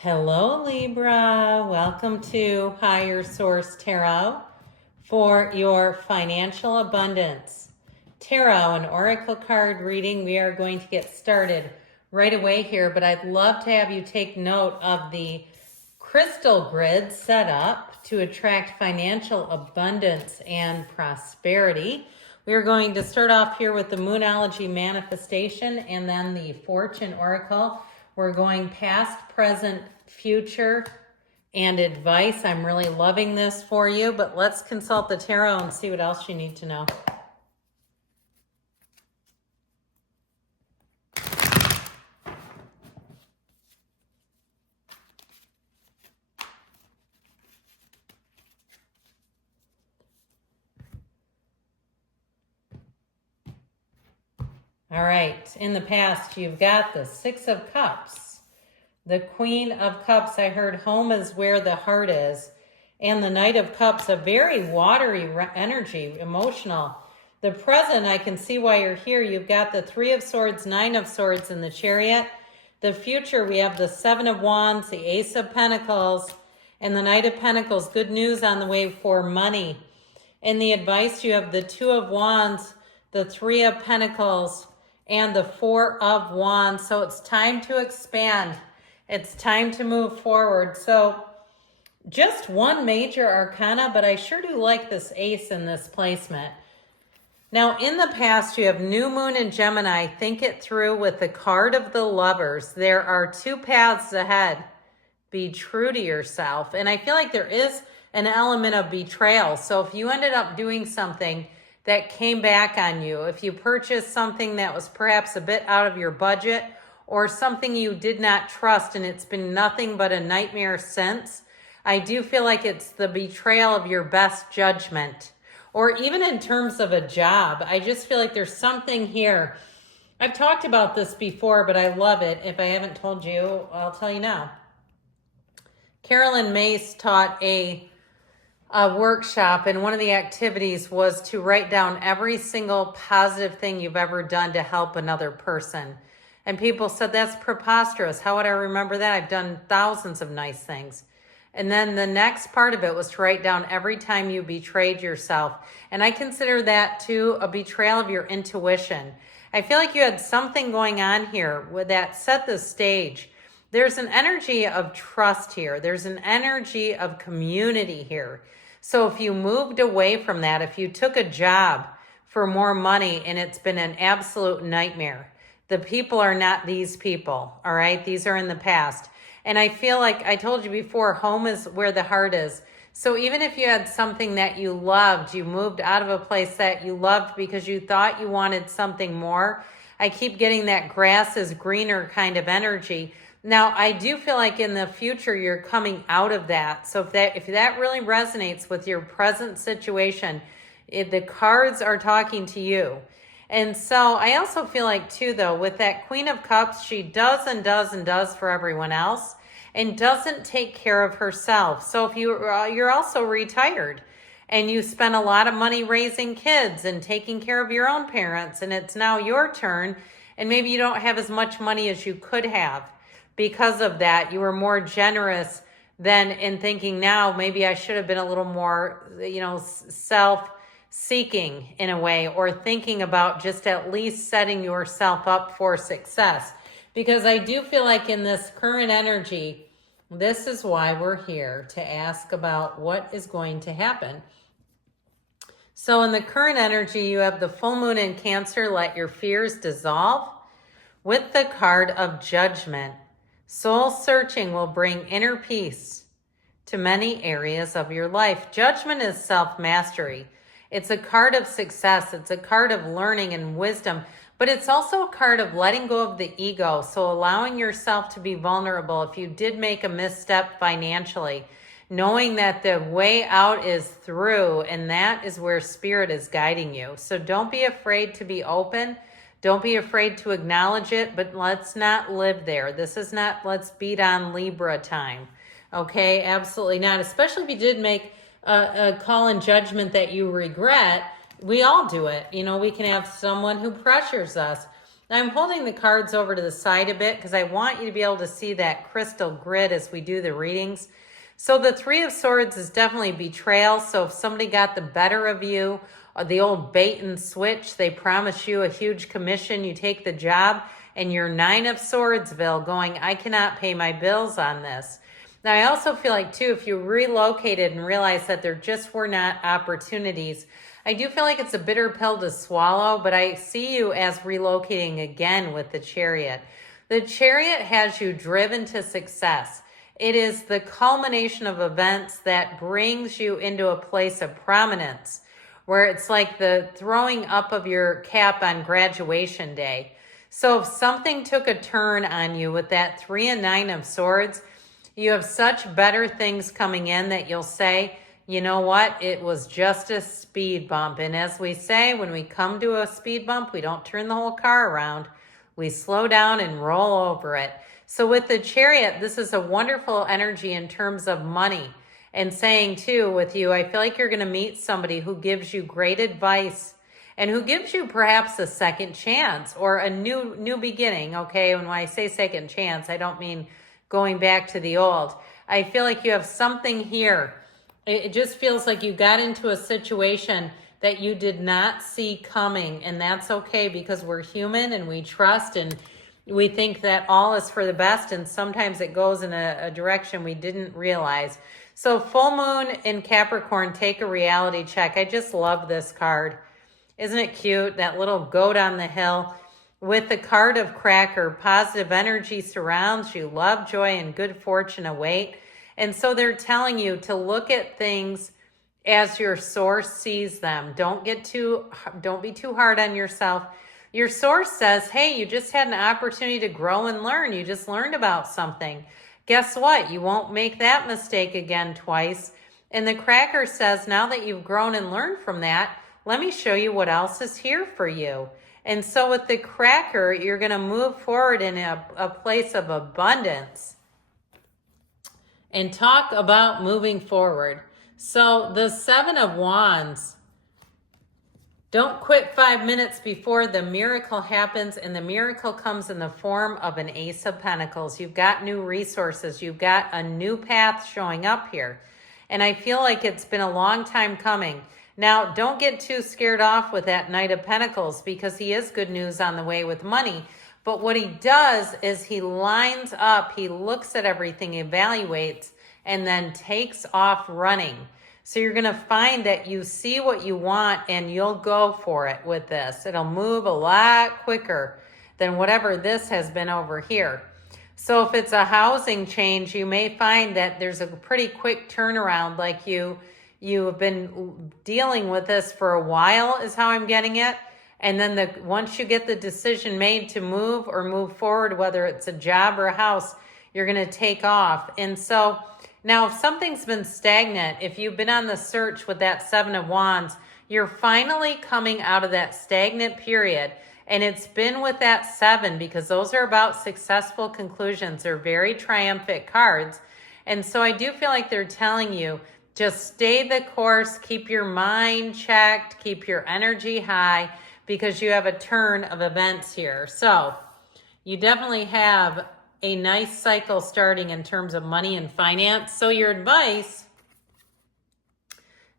Hello, Libra. Welcome to Higher Source Tarot for your financial abundance. Tarot, an oracle card reading. We are going to get started right away here, but I'd love to have you take note of the crystal grid set up to attract financial abundance and prosperity. We are going to start off here with the Moonology manifestation and then the Fortune Oracle. We're going past, present, future, and advice. I'm really loving this for you, but let's consult the tarot and see what else you need to know. All right, in the past, you've got the Six of Cups. The Queen of Cups, I heard home is where the heart is. And the Knight of Cups, a very watery energy, emotional. The present, I can see why you're here. You've got the Three of Swords, Nine of Swords in the Chariot. The future, we have the Seven of Wands, the Ace of Pentacles, and the Knight of Pentacles. Good news on the way for money. In the advice, you have the Two of Wands, the Three of Pentacles, and the Four of Wands. So it's time to expand. It's time to move forward. So just one major arcana, but I sure do like this ace in this placement. Now, in the past, you have New Moon in Gemini. Think it through with the card of the Lovers. There are two paths ahead. Be true to yourself. And I feel like there is an element of betrayal. So if you ended up doing something that came back on you, if you purchased something that was perhaps a bit out of your budget or something you did not trust and it's been nothing but a nightmare since, I do feel like it's the betrayal of your best judgment. Or even in terms of a job, I just feel like there's something here. I've talked about this before, but I love it. If I haven't told you, I'll tell you now. Carolyn Mace taught a workshop, and one of the activities was to write down every single positive thing you've ever done to help another person. And people said, that's preposterous. How would I remember that? I've done thousands of nice things. And then the next part of it was to write down every time you betrayed yourself. And I consider that too a betrayal of your intuition. I feel like you had something going on here that set the stage. There's an energy of trust here. There's an energy of community here. So if you moved away from that, if you took a job for more money and it's been an absolute nightmare, the people are not these people, all right? These are in the past. And I feel like I told you before, home is where the heart is. So even if you had something that you loved, you moved out of a place that you loved because you thought you wanted something more, I keep getting that grass is greener kind of energy. Now, I do feel like in the future, you're coming out of that. So if that really resonates with your present situation, the cards are talking to you. And so I also feel like too, though, with that Queen of Cups, she does and does and does for everyone else and doesn't take care of herself. So if you're also retired and you spend a lot of money raising kids and taking care of your own parents, and it's now your turn, and maybe you don't have as much money as you could have. Because of that, you were more generous than in thinking now, maybe I should have been a little more, self-seeking in a way, or thinking about just at least setting yourself up for success. Because I do feel like in this current energy, this is why we're here, to ask about what is going to happen. So in the current energy, you have the full moon in Cancer, let your fears dissolve, with the card of Judgment. Soul searching will bring inner peace to many areas of your life. Judgment is self-mastery. It's a card of success. It's a card of learning and wisdom, but it's also a card of letting go of the ego. So allowing yourself to be vulnerable if you did make a misstep financially, knowing that the way out is through, and that is where spirit is guiding you. So don't be afraid to be open. Don't be afraid to acknowledge it, but let's not live there. This is not let's beat on Libra time. Okay, absolutely not. Especially if you did make a call in judgment that you regret. We all do it. We can have someone who pressures us. Now I'm holding the cards over to the side a bit because I want you to be able to see that crystal grid as we do the readings. So the Three of Swords is definitely betrayal. So if somebody got the better of you, or the old bait and switch, they promise you a huge commission, you take the job, and you're Nine of Swordsville going, I cannot pay my bills on this. Now, I also feel like, too, if you relocated and realized that there just were not opportunities, I do feel like it's a bitter pill to swallow, but I see you as relocating again with the Chariot. The Chariot has you driven to success. It is the culmination of events that brings you into a place of prominence, where it's like the throwing up of your cap on graduation day. So if something took a turn on you with that 3 and 9 of Swords, you have such better things coming in that you'll say, you know what, it was just a speed bump. And as we say, when we come to a speed bump, we don't turn the whole car around. We slow down and roll over it. So with the Chariot, this is a wonderful energy in terms of money. And saying too with you, I feel like you're going to meet somebody who gives you great advice and who gives you perhaps a second chance or a new beginning. Okay, when I say second chance, I don't mean going back to the old. I feel like you have something here. It just feels like you got into a situation that you did not see coming, and that's okay because we're human and we trust and we think that all is for the best, and sometimes it goes in a direction we didn't realize. So full moon in Capricorn, take a reality check. I just love this card. Isn't it cute? That little goat on the hill with the card of Cracker. Positive energy surrounds you. Love, joy, and good fortune await. And so they're telling you to look at things as your source sees them. Don't be too hard on yourself. Your source says, hey, you just had an opportunity to grow and learn. You just learned about something. Guess what? You won't make that mistake again twice. And the Cracker says, now that you've grown and learned from that, let me show you what else is here for you. And so with the Cracker, you're going to move forward in a place of abundance. And talk about moving forward. So the Seven of Wands, don't quit 5 minutes before the miracle happens, and the miracle comes in the form of an Ace of Pentacles. You've got new resources. You've got a new path showing up here. And I feel like it's been a long time coming. Now, don't get too scared off with that Knight of Pentacles because he is good news on the way with money. But what he does is he lines up, he looks at everything, evaluates, and then takes off running. So you're going to find that you see what you want and you'll go for it with this. It'll move a lot quicker than whatever this has been over here. So if it's a housing change, you may find that there's a pretty quick turnaround, like you have been dealing with this for a while is how I'm getting it. And then once you get the decision made to move or move forward, whether it's a job or a house, you're going to take off. And so now if something's been stagnant, if you've been on the search with that Seven of Wands, you're finally coming out of that stagnant period. And it's been with that 7 because those are about successful conclusions. They're very triumphant cards. And so I do feel like they're telling you, just stay the course, keep your mind checked, keep your energy high, because you have a turn of events here. So you definitely have a nice cycle starting in terms of money and finance. So your advice,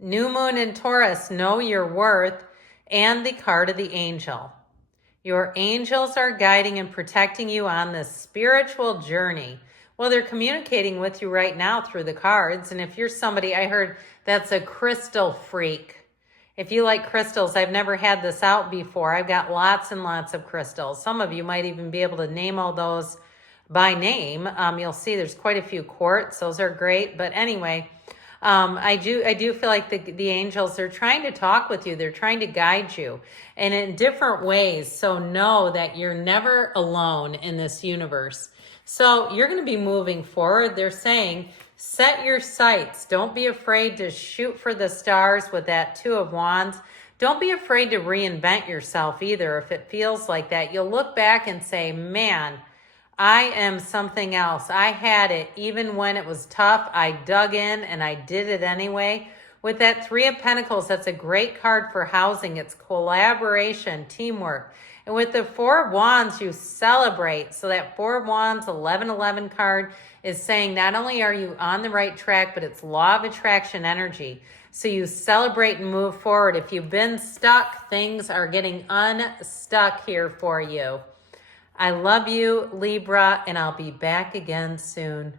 new moon in Taurus, know your worth, and the card of the angel. Your angels are guiding and protecting you on this spiritual journey. Well, they're communicating with you right now through the cards. And if you're somebody, I heard that's a crystal freak. If you like crystals, I've never had this out before. I've got lots and lots of crystals. Some of you might even be able to name all those by name. You'll see there's quite a few quartz. Those are great. But anyway, I do feel like the angels, they're trying to talk with you. They're trying to guide you and in different ways. So know that you're never alone in this universe. So you're going to be moving forward. They're saying, set your sights. Don't be afraid to shoot for the stars with that Two of Wands. Don't be afraid to reinvent yourself either. If it feels like that, you'll look back and say, man, I am something else. I had it even when it was tough. I dug in and I did it anyway. With that Three of Pentacles, that's a great card for housing. It's collaboration, teamwork. And with the Four of Wands, you celebrate. So that Four of Wands, 1111 card is saying not only are you on the right track, but it's law of attraction energy. So you celebrate and move forward. If you've been stuck, things are getting unstuck here for you. I love you, Libra, and I'll be back again soon.